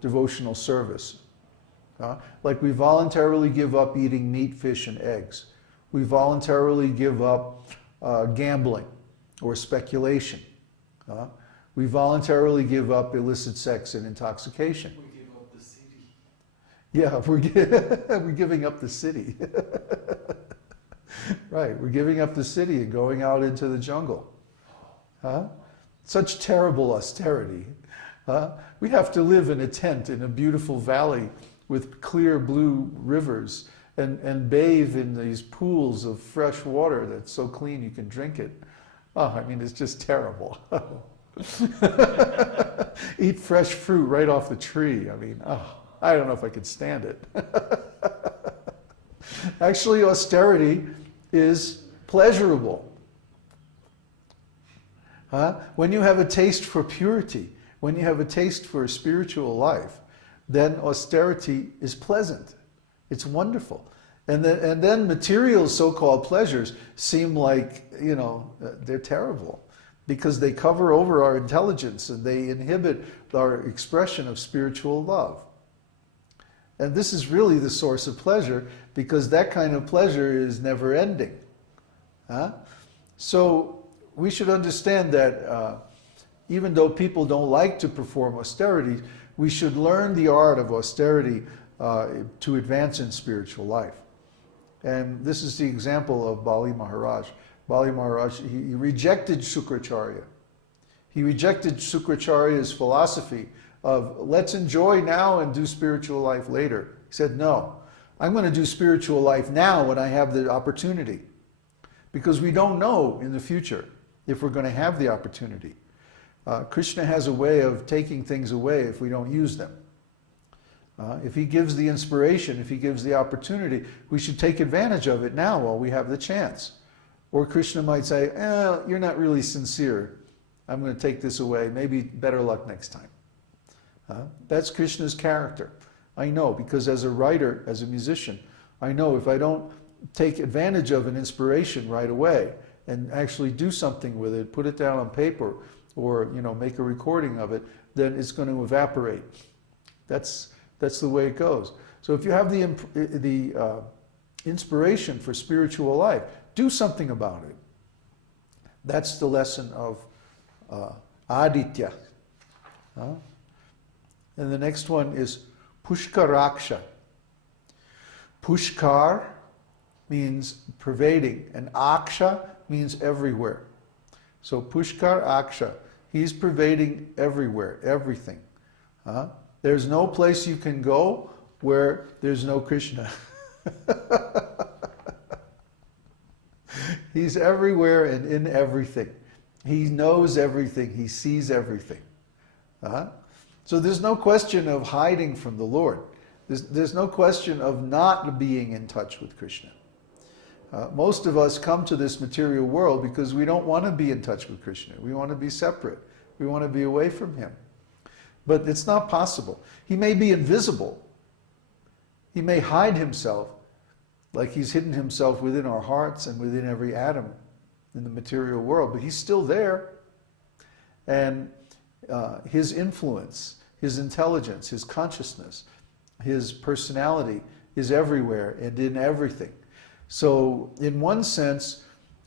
devotional service. Like we voluntarily give up eating meat, fish, and eggs. We voluntarily give up gambling or speculation. We voluntarily give up illicit sex and intoxication. We give up the city. Yeah, we're giving up the city. Right, we're giving up the city and going out into the jungle. Such terrible austerity. We have to live in a tent in a beautiful valley with clear blue rivers and bathe in these pools of fresh water that's so clean you can drink it. Oh, I mean, it's just terrible. Eat fresh fruit right off the tree. I mean, oh, I don't know if I could stand it. Actually, austerity is pleasurable. When you have a taste for purity, when you have a taste for a spiritual life, then austerity is pleasant. It's wonderful. And then material so-called pleasures seem like, they're terrible because they cover over our intelligence and they inhibit our expression of spiritual love. And this is really the source of pleasure because that kind of pleasure is never ending. So we should understand that even though people don't like to perform austerities, we should learn the art of austerity to advance in spiritual life. And this is the example of Bali Maharaj. Bali Maharaj, he rejected Shukracharya. He rejected Shukracharya's philosophy of let's enjoy now and do spiritual life later. He said, no, I'm going to do spiritual life now when I have the opportunity. Because we don't know in the future if we're going to have the opportunity. Krishna has a way of taking things away if we don't use them. If he gives the inspiration, if he gives the opportunity, we should take advantage of it now while we have the chance. Or Krishna might say, you're not really sincere. I'm going to take this away. Maybe better luck next time. That's Krishna's character. I know, because as a writer, as a musician, I know if I don't take advantage of an inspiration right away and actually do something with it, put it down on paper, or make a recording of it, then it's going to evaporate. That's the way it goes. So if you have the inspiration for spiritual life, do something about it. That's the lesson of Aditya. And the next one is Pushkaraksha. Pushkar means pervading, and Aksha means everywhere. So Pushkar Aksha, he's pervading everywhere, everything. There's no place you can go where there's no Krishna. He's everywhere and in everything. He knows everything. He sees everything. So there's no question of hiding from the Lord. There's no question of not being in touch with Krishna. Most of us come to this material world because we don't want to be in touch with Krishna. We want to be separate. We want to be away from him. But it's not possible. He may be invisible. He may hide himself, like he's hidden himself within our hearts and within every atom in the material world, but he's still there. And his influence, his intelligence, his consciousness, his personality is everywhere and in everything. So in one sense,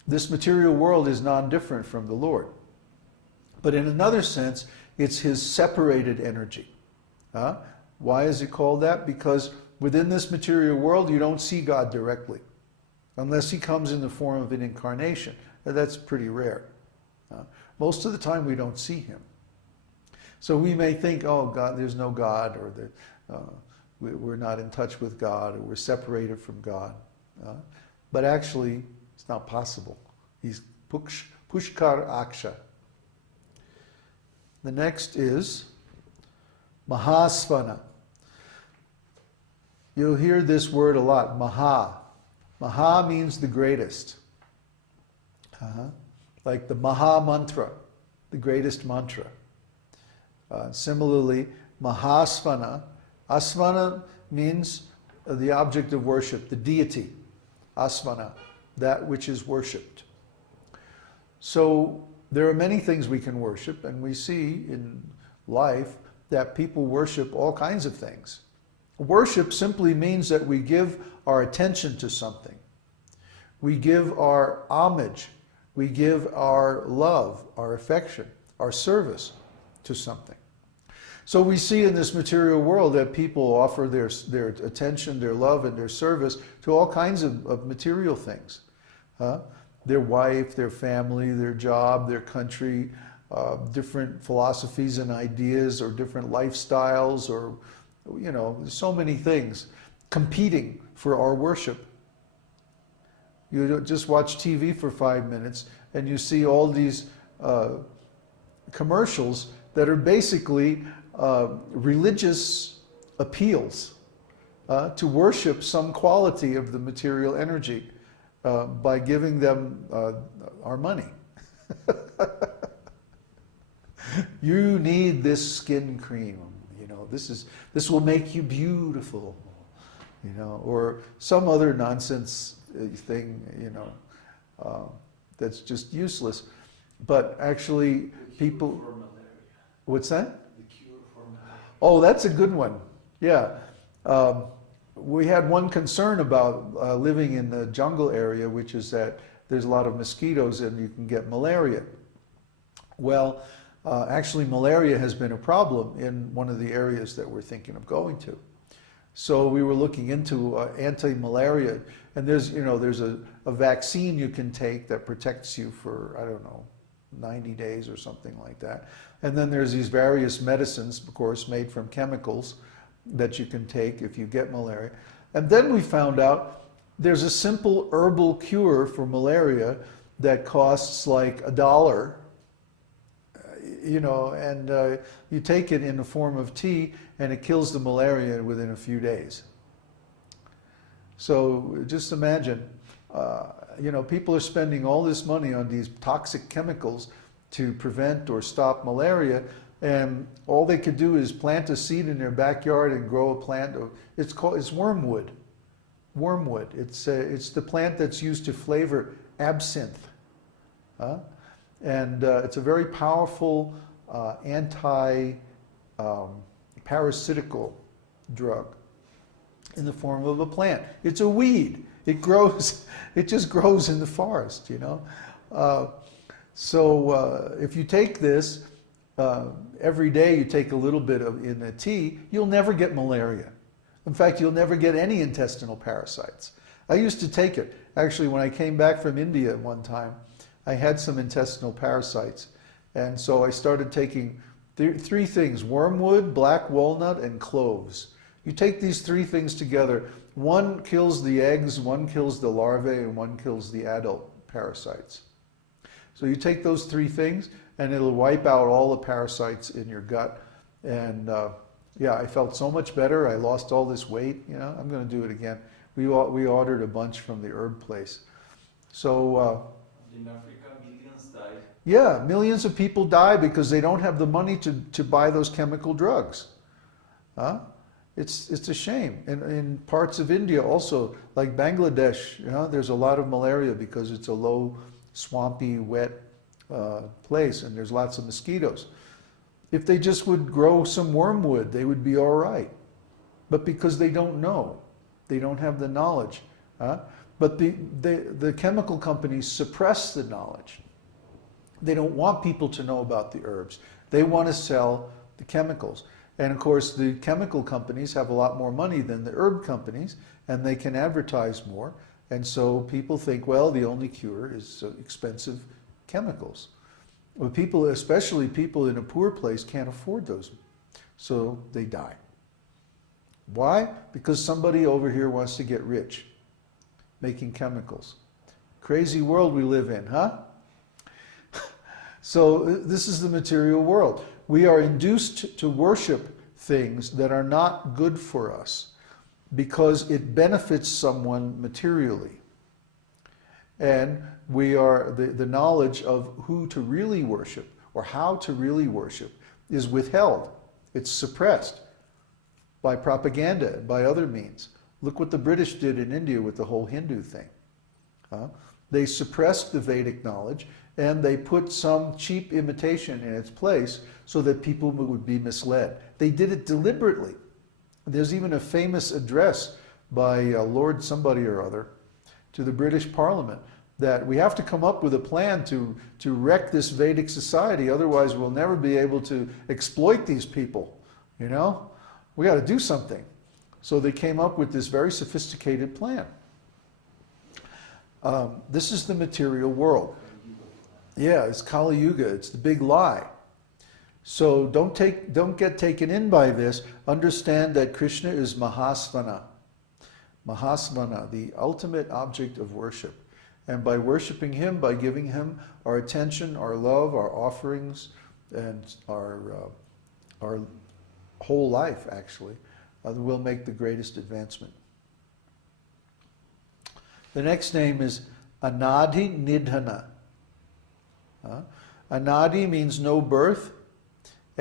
this material world is non-different from the Lord. But in another sense, it's his separated energy. Why is it called that? Because within this material world, you don't see God directly, unless he comes in the form of an incarnation. And that's pretty rare. Most of the time, we don't see him. So we may think, oh, God, there's no God, or we're not in touch with God, or we're separated from God. But actually, it's not possible. He's Pushkar Aksha. The next is Mahasvana. You'll hear this word a lot, Maha. Maha means the greatest. Like the Maha Mantra, the greatest mantra. Similarly, Mahasvana. Asvana means the object of worship, the deity. Asvana, that which is worshipped. So there are many things we can worship, and we see in life that people worship all kinds of things. Worship simply means that we give our attention to something. We give our homage. We give our love, our affection, our service to something. So we see in this material world that people offer their attention, their love, and their service to all kinds of material things. Their wife, their family, their job, their country, different philosophies and ideas, or different lifestyles, or, you know, so many things competing for our worship. You don't just watch TV for 5 minutes and you see all these commercials that are basically religious appeals to worship some quality of the material energy by giving them our money. You need this skin cream, you know, this will make you beautiful, you know, or some other nonsense thing, you know, that's just useless. But actually people... What's that? The cure for malaria. Oh, that's a good one. Yeah. We had one concern about living in the jungle area, which is that there's a lot of mosquitoes and you can get malaria. Well, actually malaria has been a problem in one of the areas that we're thinking of going to. So we were looking into anti-malaria, and there's a vaccine you can take that protects you for, I don't know, 90 days or something like that. And then there's these various medicines, of course, made from chemicals that you can take if you get malaria. And then we found out there's a simple herbal cure for malaria that costs like $1, you know, and you take it in the form of tea and it kills the malaria within a few days. So just imagine, you know, people are spending all this money on these toxic chemicals to prevent or stop malaria, and all they could do is plant a seed in their backyard and grow a plant. It's wormwood. Wormwood. It's the plant that's used to flavor absinthe, and it's a very powerful anti-parasitical drug in the form of a plant. It's a weed. It grows. It just grows in the forest, you know. So if you take this every day, you take a little bit in a tea, you'll never get malaria. In fact, you'll never get any intestinal parasites. I used to take it. Actually, when I came back from India one time, I had some intestinal parasites. And so I started taking three things: wormwood, black walnut, and cloves. You take these three things together. One kills the eggs, one kills the larvae, and one kills the adult parasites. So you take those three things and it'll wipe out all the parasites in your gut. And yeah, I felt so much better. I lost all this weight. You know, I'm going to do it again. We ordered a bunch from the herb place. So in Africa, millions died. Yeah, millions of people die because they don't have the money to buy those chemical drugs. It's a shame. In parts of India also, like Bangladesh, you know, there's a lot of malaria because it's a low, swampy, wet place, and there's lots of mosquitoes. If they just would grow some wormwood, they would be all right. But because they don't know, they don't have the knowledge. But the chemical companies suppress the knowledge. They don't want people to know about the herbs. They want to sell the chemicals. And of course, the chemical companies have a lot more money than the herb companies, and they can advertise more. And so people think, well, the only cure is expensive chemicals. Well, people, especially people in a poor place, can't afford those. So they die. Why? Because somebody over here wants to get rich, making chemicals. Crazy world we live in, huh? So this is the material world. We are induced to worship things that are not good for us because it benefits someone materially. And we are, the knowledge of who to really worship or how to really worship is withheld. It's suppressed by propaganda and by other means. Look what the British did in India with the whole Hindu thing. They suppressed the Vedic knowledge and they put some cheap imitation in its place so that people would be misled. They did it deliberately. There's even a famous address by Lord somebody or other to the British Parliament that we have to come up with a plan to wreck this Vedic society, otherwise we'll never be able to exploit these people. You know? We got to do something. So they came up with this very sophisticated plan. This is the material world. Yeah, it's Kali Yuga. It's the big lie. So don't get taken in by this. Understand that Krishna is Mahasvana. Mahasvana, the ultimate object of worship. And by worshiping him, by giving him our attention, our love, our offerings, and our whole life, actually, we'll make the greatest advancement. The next name is Anadi Nidhana. Anadi means no birth,